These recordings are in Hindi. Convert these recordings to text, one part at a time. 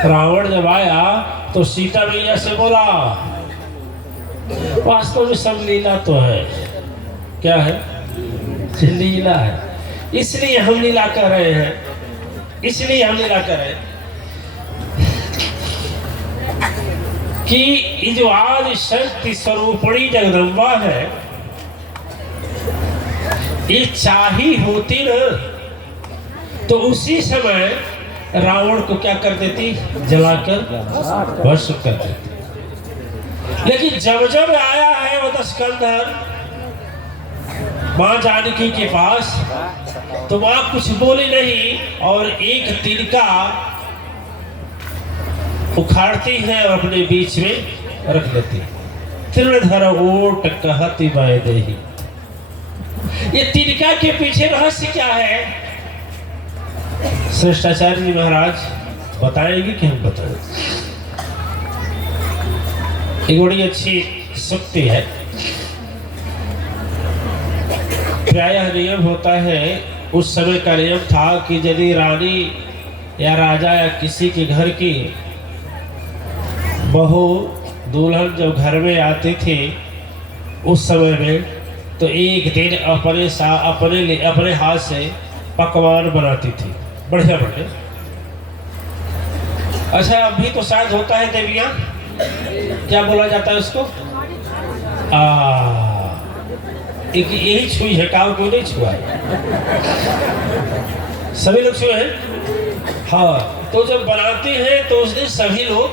रावण जब आया तो सीता मैया से बोला, वास्तव में सब लीला तो है। क्या है? लीला है, इसलिए हम लीला कर रहे हैं, इसलिए हम लीला कर रहे हैं कि ये जो आदि शक्ति स्वरूपणी जगदम्बा है, ये चाही होती न तो उसी समय रावण को क्या कर देती? जलाकर भस्म कर देती। लेकिन जब जब आया है वो दशकंधर मां जानकी के पास, तो मां कुछ बोली नहीं और एक तिनका उखाड़ती है और अपने बीच में रख लेती। तृणधर ओट कहती वैदेही। ये तिनका के पीछे रहस्य क्या है? श्रेष्ठाचार्य जी महाराज बताएंगे कि हम बताएंगे? एक बड़ी अच्छी शक्ति है। प्रायः नियम होता है, उस समय का नियम था कि यदि रानी या राजा या किसी के घर की बहू दुल्हन जब घर में आती थी उस समय में, तो एक दिन अपने हाथ से पकवान बनाती थी, बढ़िया बढ़िया। अच्छा, अभी तो शायद होता है देवियाँ, क्या बोला जाता है उसको? एक यही छुई है, काम कोई नहीं छुआ है, सभी लोग छुए हैं। हाँ, तो जब बनाते हैं तो उस दिन सभी लोग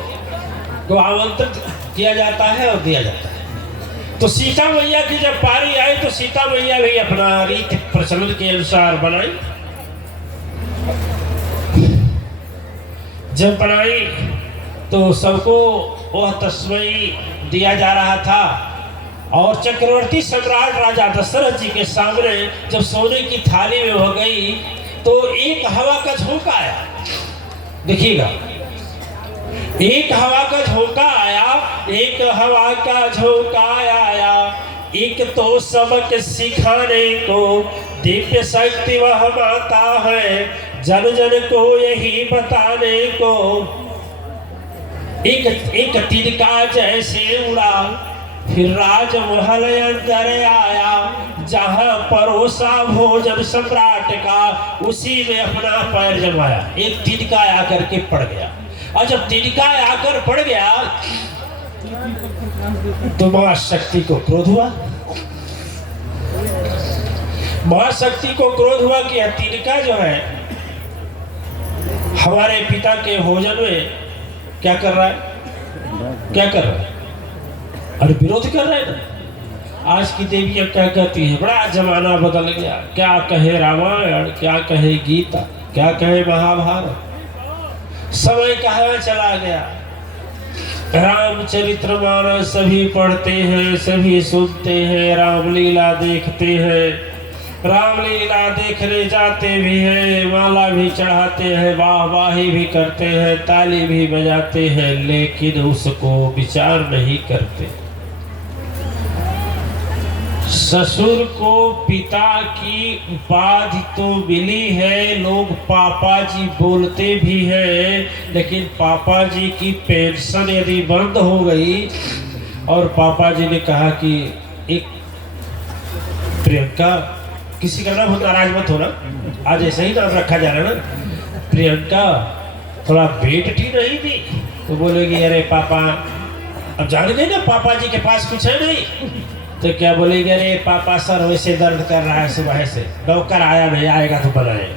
को आमंत्रित किया जाता है और दिया जाता है। तो सीता मैया की जब पारी आई तो सीता मैया भी अपना रीति प्रचलन के अनुसार बनाई। जब बनाई तो सबको वह तस्मई दिया जा रहा था, और चक्रवर्ती सम्राट राजा दशरथ जी के सामने जब सोने की थाली में हो गई तो एक हवा का झोंका आया। देखिएगा, एक हवा का झोंका आया, एक हवा का झोंका आया। एक तो सबक सिखाने को दिव्य शक्ति वह माता है, जन जन को यही बताने को। एक तिनका जैसे उड़ा, फिर राजमहल अंदर आया, जहां परोसा भोजन सम्राट का, उसी में अपना पैर जमाया। एक तिनका आकर के पड़ गया, और जब तिनका आकर पड़ गया तो महाशक्ति को क्रोध हुआ। महाशक्ति को क्रोध हुआ कि यह तिनका जो है हमारे पिता के भोजन में क्या कर रहा है, क्या कर रहा है, और विरोध कर रहे हैं ना। आज की देवियां क्या कहती है, बड़ा जमाना बदल गया, क्या कहे रामायण, क्या कहे गीता, क्या कहे महाभारत, समय कहाँ चला गया। रामचरितमानस सभी पढ़ते हैं, सभी सुनते हैं, रामलीला देखते हैं, रामलीला देखने जाते भी हैं, माला भी चढ़ाते हैं, वाहवाही भी करते हैं, ताली भी बजाते हैं, लेकिन उसको विचार नहीं करते। ससुर को पिता की उपाधि तो मिली है, लोग पापा जी बोलते भी हैं, लेकिन पापा जी की पेंशन यदि बंद हो गई और पापा जी ने कहा कि एक प्रियंका, किसी का नाम हो, नाराज मत होना, आज ऐसा ही नाम रखा जा रहा है ना, प्रियंका थोड़ा बेटी नहीं दी, तो बोलेगी अरे पापा, अब जान गए ना पापा जी के पास कुछ है नहीं, तो क्या बोलेगी अरे पापा सर वैसे दर्द कर रहा है, सुबह से डॉक्टर आया नहीं, आएगा तो बनाएगा,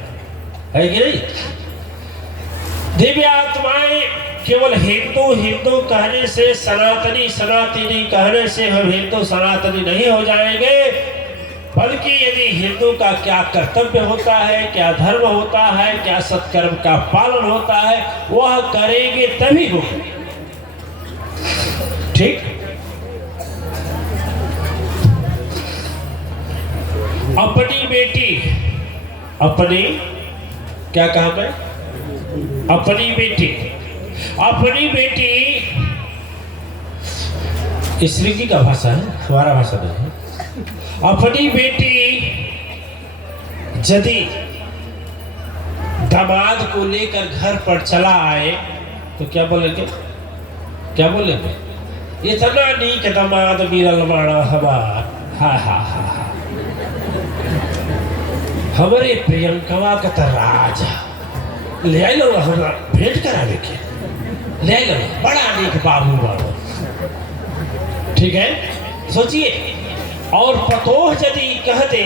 है कि नहीं। दिव्य आत्माएं केवल हिंदू हिंदू कहने से, सनातनी सनातनी कहने से हम हिंदू सनातनी नहीं हो जाएंगे, बल्कि यदि हिंदू का क्या कर्तव्य होता है, क्या धर्म होता है, क्या सत्कर्म का पालन होता है, वह करेंगे तभी होगा। ठीक। अपनी बेटी, अपनी क्या कहा मैं, अपनी बेटी, अपनी बेटी श्रीकी का भाषा है, हमारा भाषा नहीं है। अपनी बेटी यदि दामाद को लेकर घर पर चला आए तो क्या बोलेंगे, क्या बोलेंगे? इतना नीक दमाद मिलल बाड़ा हमार, हा हा हा हा। हमारे प्रियंकवा का तो राजा ले आई लो, हमरा भेंट करावे के ले लो, बड़ा नीक बाबू बाड़ो, ठीक है। सोचिए, और पतोह यदि कहते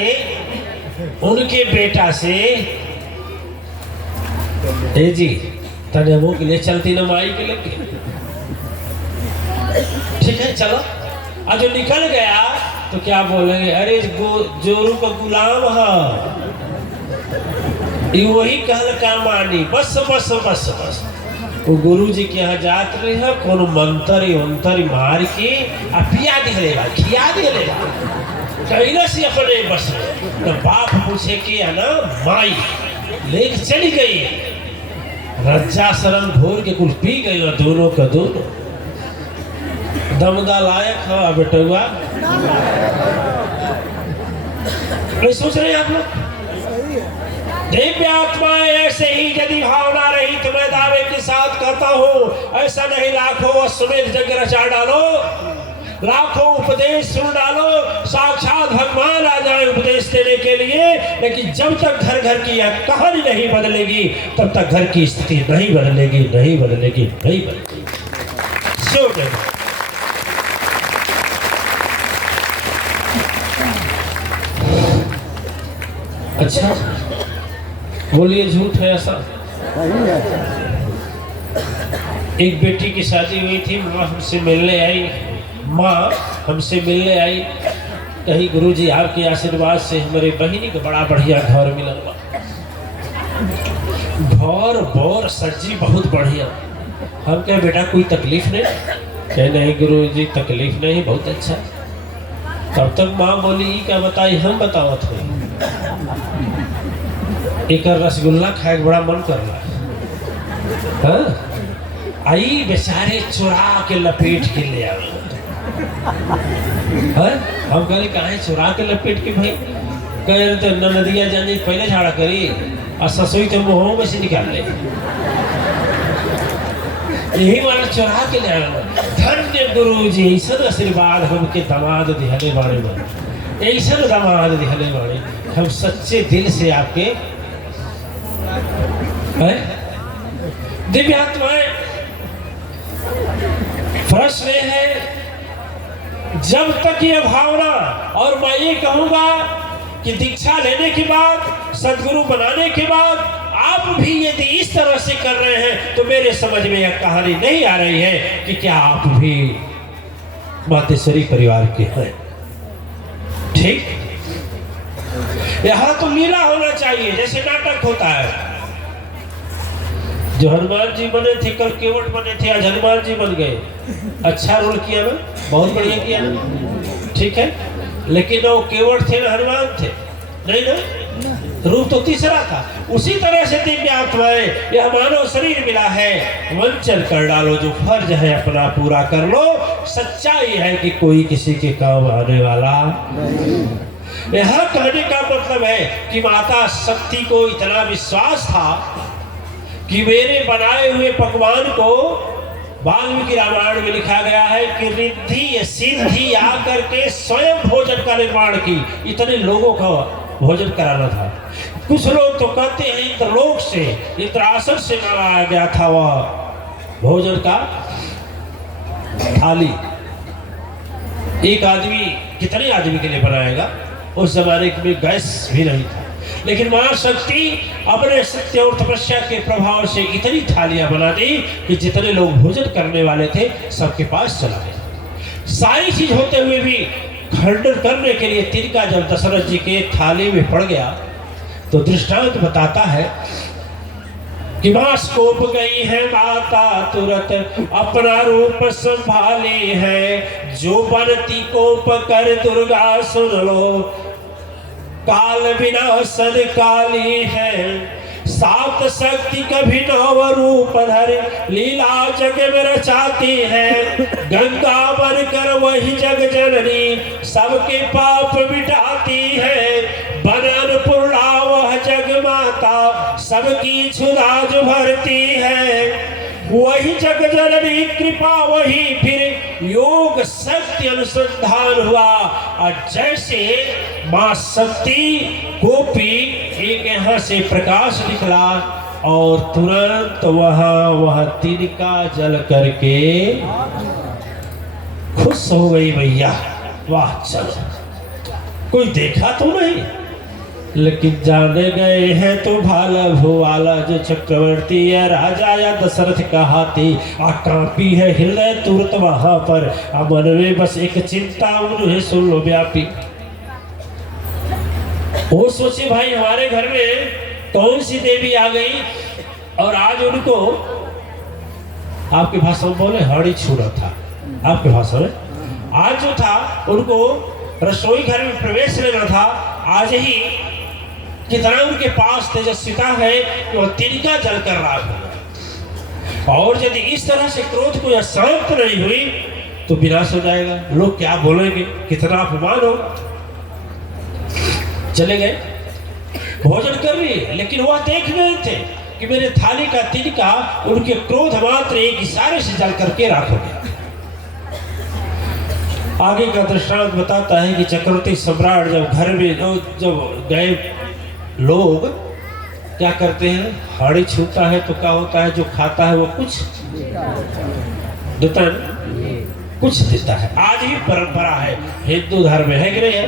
उनके बेटा से, ए जी तने वो के लिए चलती न माई के लगे, ठीक है चलो। और जो निकल गया तो क्या बोलेंगे, अरे जोरू का गुलाम है, ये वही कहल का मानी, बस बस बस बस। वो गुरु जी के यहाँ जात रहे हैं, कोनो मंत्र मार के पिया दिलेगा, खिया दिलेगा, कहना से अपने बस में। तो बाप पूछे कि है ना माई लेके चली गई, रज्जा शरण घोर के कुल पी गई, और दोनों का दोनों दमदा लायक है बेटुआ। नहीं सोच रहे आप लोग? दिव्य आत्माएं ऐसे ही यदि भावना रही तो मैं दावे के साथ कहता हूं, ऐसा नहीं लाखों अश्वमेध यज्ञ रचा डालो, लाखों उपदेश सुन डालो, साक्षात भगवान आ जाए उपदेश देने के लिए, लेकिन जब तक घर घर की यह कहानी नहीं बदलेगी तब तक घर की स्थिति नहीं बदलेगी, नहीं बदलेगी, नहीं बदलेगी। अच्छा बोलिए, झूठ है ऐसा? एक बेटी की शादी हुई थी, माँ हमसे मिलने आई, माँ हमसे मिलने आई, कहीं गुरुजी आपके आशीर्वाद से हमारे बहिनी को बड़ा बढ़िया घर मिला, घर बोर सज्जी बहुत बढ़िया। हम कहे बेटा कोई तकलीफ नहीं? कहे नहीं गुरुजी तकलीफ नहीं, बहुत अच्छा। तब तक माँ बोली क्या बताई, हम बताओ थे एक रसगुल्ला खाए बड़ा मन कर रहा है, आई बेचारे चुरा के लपेट के ले आवे। हम कहे कहा चुरा के लपेट के भाई, कह तो नदिया जाने पहले झाड़ा करी और ससुई तो मुँहों में से निकाल ले, यही वाला चुरा के ले आवे। धन्य गुरु जी, ऐसा आशीर्वाद हमके दामाद दिहले बाड़े में, ऐसा दामाद दिहले बाड़े, हम सच्चे दिल से आपके दिव्य आत्माएं। प्रश्न है, जब तक ये भावना, और मैं ये कहूंगा कि दीक्षा लेने के बाद, सदगुरु बनाने के बाद आप भी यदि इस तरह से कर रहे हैं तो मेरे समझ में यह कहानी नहीं आ रही है कि क्या आप भी मातेश्वरी परिवार के हैं। ठीक, यहां तो लीला होना चाहिए, जैसे नाटक होता है। जो हनुमान जी बने थे कल केवट बने थे, आज हनुमान जी बन गए, अच्छा रोल किया ना, बहुत बढ़िया किया ना, ठीक है। लेकिन वो केवट थे ना हनुमान थे? नहीं ना, रूप तो तीसरा था। उसी तरह से दिव्य आत्माएं, यह मानव शरीर मिला है, वंचन कर डालो, जो फर्ज है अपना पूरा कर लो। सच्चाई है कि कोई किसी के काम आने वाला नहीं। यह कहने का मतलब है कि माता शक्ति को इतना विश्वास था कि मेरे बनाए हुए पकवान को, वाल्मीकि रामायण में लिखा गया है कि रिद्धि सिद्धि आकर के स्वयं भोजन का निर्माण की, इतने लोगों का भोजन कराना था। कुछ लोग तो कहते हैं इंद्रलोक से, इंद्रासन से मंगाया गया था वह भोजन का थाली। एक आदमी कितने आदमी के लिए बनाएगा? उस जमाने में गैस भी नहीं था, लेकिन महाशक्ति अपने सत्य और तपस्या के प्रभाव से इतनी थालियां बना दी कि जितने लोग भोजन करने वाले थे सबके पास चला गया। सारी चीज होते हुए भी खंडन करने के लिए तिनका जब दशरथ जी के थाली में पड़ गया तो दृष्टांत बताता है कि मास कोप गई है माता तुरंत अपना रूप संभाली है, जो बनती कोप कर दुर्गा सुन लो, काल विनाशन काली है, सात शक्ति कभी नव रूप धर लीला जग में रचाती है, गंगा बनकर वही जग जननी सबके पाप मिटाती है, बनन पूर्णा वह जग माता सबकी छुदाज भरती है, वही जग जननी कृपा, वही फिर योग शक्ति अनुसंधान हुआ। और जैसे मां शक्ति को भी एक यहाँ से प्रकाश निकला और तुरंत वह तिनका जल करके खुश हो गई। भैया वाह, चल कोई देखा तो नहीं, लेकिन जाने गए हैं तो भाला भुवाला, जो चक्रवर्ती है राजा या दशरथ का हाथी। कांपी है हृदय तुरंत वहां पर, मन में बस एक चिंता उन्हें सुन लो व्यापी। वो सोचे भाई हमारे घर में कौन सी देवी आ गई और आज उनको, आपकी भाषा में बोले हाड़ी छूना था, आपकी भाषा में आज जो था उनको रसोई घर में प्रवेश लेना था। आज ही कितना उनके पास तेजस्विता है कि वह तिनका जल कर रहा है। और यदि इस तरह से क्रोध को शांत नहीं हुई तो विनाश हो जाएगा। लोग क्या बोलेंगे, कितना अपमान होगा। चले गए, भोजन कर रही, लेकिन वह देख रहे थे कि मेरे थाली का तिनका उनके क्रोध मात्र एक इशारे से जल करके राख हो गया। आगे का दृष्टांत बताता है कि चक्रवर्ती सम्राट जब घर में जब गए, लोग क्या करते हैं, हाड़ी छूता है तो क्या होता है, जो खाता है वो कुछ देता है, कुछ देता है। आज ही परंपरा है हिंदू धर्म में, है कि नहीं है?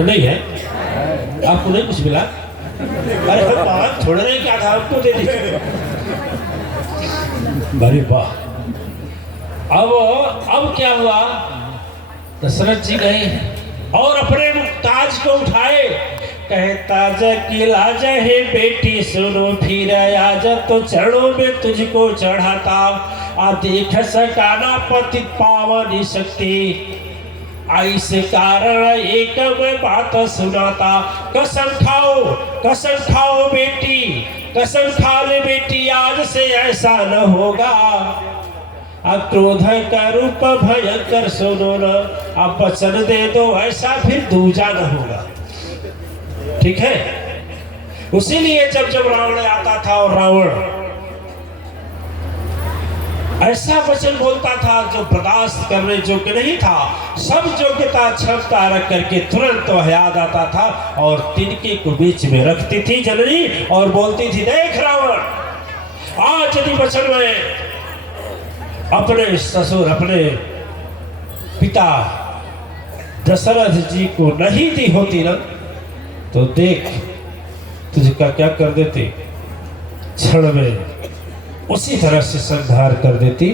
नहीं है? आपको नहीं कुछ मिला? अरे हम बात छोड़ रहे, क्या था आपको दे दीजिए। अरे वाह। अब क्या हुआ, दशरथ जी गए और अपने ताज को उठाए, कहे ताज की लाज है बेटी सुनो, फिर आज तो चरणों में तुझको चढ़ाता, आ देख सकाना पतित पावन शक्ति, ऐसे कारण एक मैं बात सुनाता, कसम खाओ बेटी, कसम खा ले बेटी, आज से ऐसा न होगा। अब क्रोध का रूप भयंकर सुनो न, अब वचन दे दो ऐसा फिर दूजा न होगा। ठीक है, उसीलिए जब जब रावण आता था और रावण ऐसा वचन बोलता था जो बर्दाश्त करने योग्य नहीं था, सब योग्यता क्षमता रख करके तुरंत तो याद आता था और तिनके को बीच में रखती थी जननी और बोलती थी, देख रावण, आज यदि वचन में अपने ससुर अपने पिता दशरथ जी को नहीं दी होती ना, तो देख तुझका क्या कर देती, क्षण में उसी तरह से संहार कर देती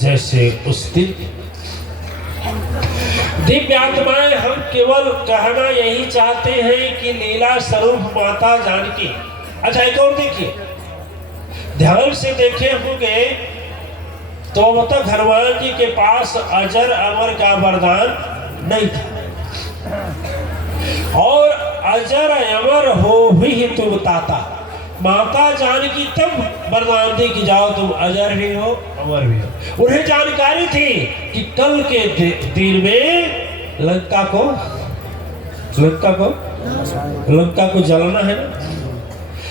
जैसे उस दिन। दिव्य आत्माएं, हम केवल कहना यही चाहते हैं कि लीला स्वरूप माता जानकी। अच्छा एक और देखिए, ध्यान से देखे होंगे तो अब तक हनुमान जी के पास अजर अमर का वरदान नहीं था, और अजर अमर हो भी तुम ताता। माता जानकी तब वरदान दी कि जाओ तुम अजर भी हो अमर भी हो। उन्हें जानकारी थी कि कल के दिन में लंका को जलना है,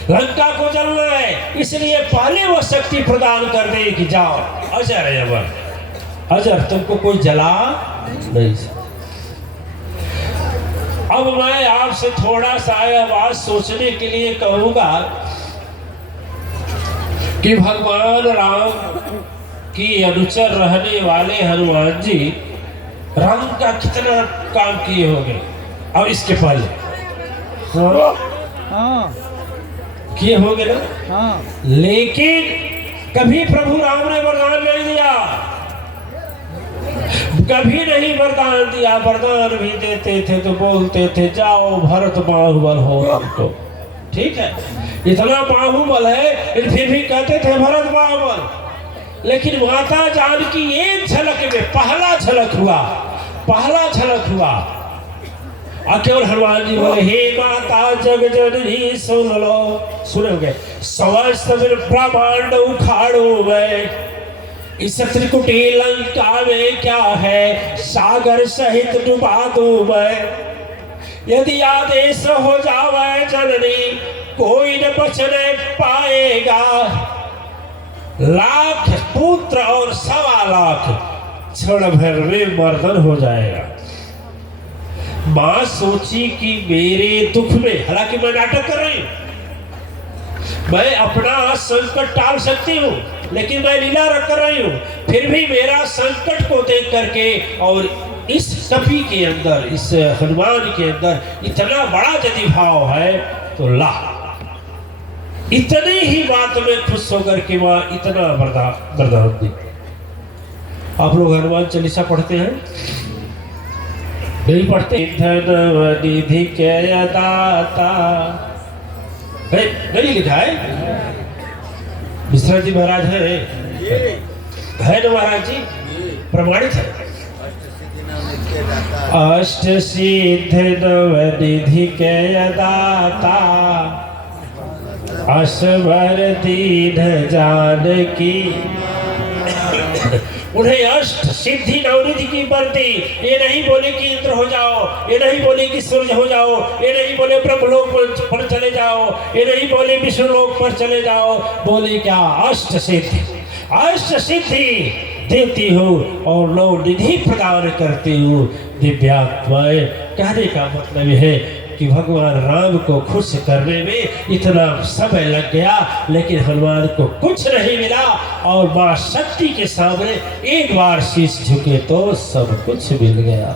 लंका को जलना है, इसलिए पहले वो शक्ति प्रदान कर दे कि जाओ अजर है अमर, अजर तुमको कोई जला नहीं सकता। अब मैं आपसे थोड़ा सा आवाज सोचने के लिए कहूंगा कि भगवान राम की अनुचर रहने वाले हनुमान जी राम का कितना काम किए होंगे और इसके पहले किए होंगे ना। लेकिन कभी प्रभु राम ने वरदान नहीं दिया, कभी नहीं वरदान दिया। वरदान भी देते थे तो बोलते थे जाओ भरत बाहुबल हो तुमको, ठीक है, इतना बाहुबल है, फिर भी कहते थे भरत बाहुबल। लेकिन माता जानकी एक झलक में पहला झलक हुआ और केवल हनुमान जी बोले, हे माता जग जननी सुन लो, सुनोगे, समस्त ब्रह्मांड उखाड़ू मैं, इस त्रिकुटी लंका में क्या है, सागर सहित डुबा दूं मैं, यदि आदेश हो जावे जननी कोई न बच नहीं पाएगा। लाख पुत्र और 1.25 क्षण भर में मर्दन हो जाएगा। मां सोची कि मेरे दुख में, हालांकि मैं नाटक कर रही हूं, मैं अपना संकट टाल सकती हूँ, लेकिन मैं लीला कर रही हूँ, फिर भी मेरा संकट को देख करके और इस कपि के अंदर, इस हनुमान के अंदर इतना बड़ा यदि भाव है तो ला, इतने ही बात में खुश होकर के वह इतना वरदान दी। आप लोग हनुमान चालीसा पढ़ते हैं? नहीं पढ़ते? धन निधि के दाता, नहीं लिखा है? मिश्रा जी महाराज है ना महाराज जी? प्रमाणित है। अष्ट सिद्ध नवनिधि के दाता, असवर दीन जानकी। उन्हें अष्ट सिद्धि नवनिधि की बरती। ये नहीं बोले कि इंद्र हो जाओ, ये नहीं बोले कि सूर्य हो जाओ, ये नहीं बोले ब्रह्मलोक पर चले जाओ, ये नहीं बोले विष्णुलोक पर चले जाओ, बोले क्या? अष्ट सिद्धि, अष्ट सिद्धि देती हूँ और नवनिधि प्रदान करती हूँ दिव्यात्माएं। कहने का मतलब यह है कि भगवान राम को खुश करने में इतना समय लग गया, लेकिन हनुमान को कुछ नहीं मिला, और मां शक्ति के सामने एक बार शीश झुके तो सब कुछ मिल गया।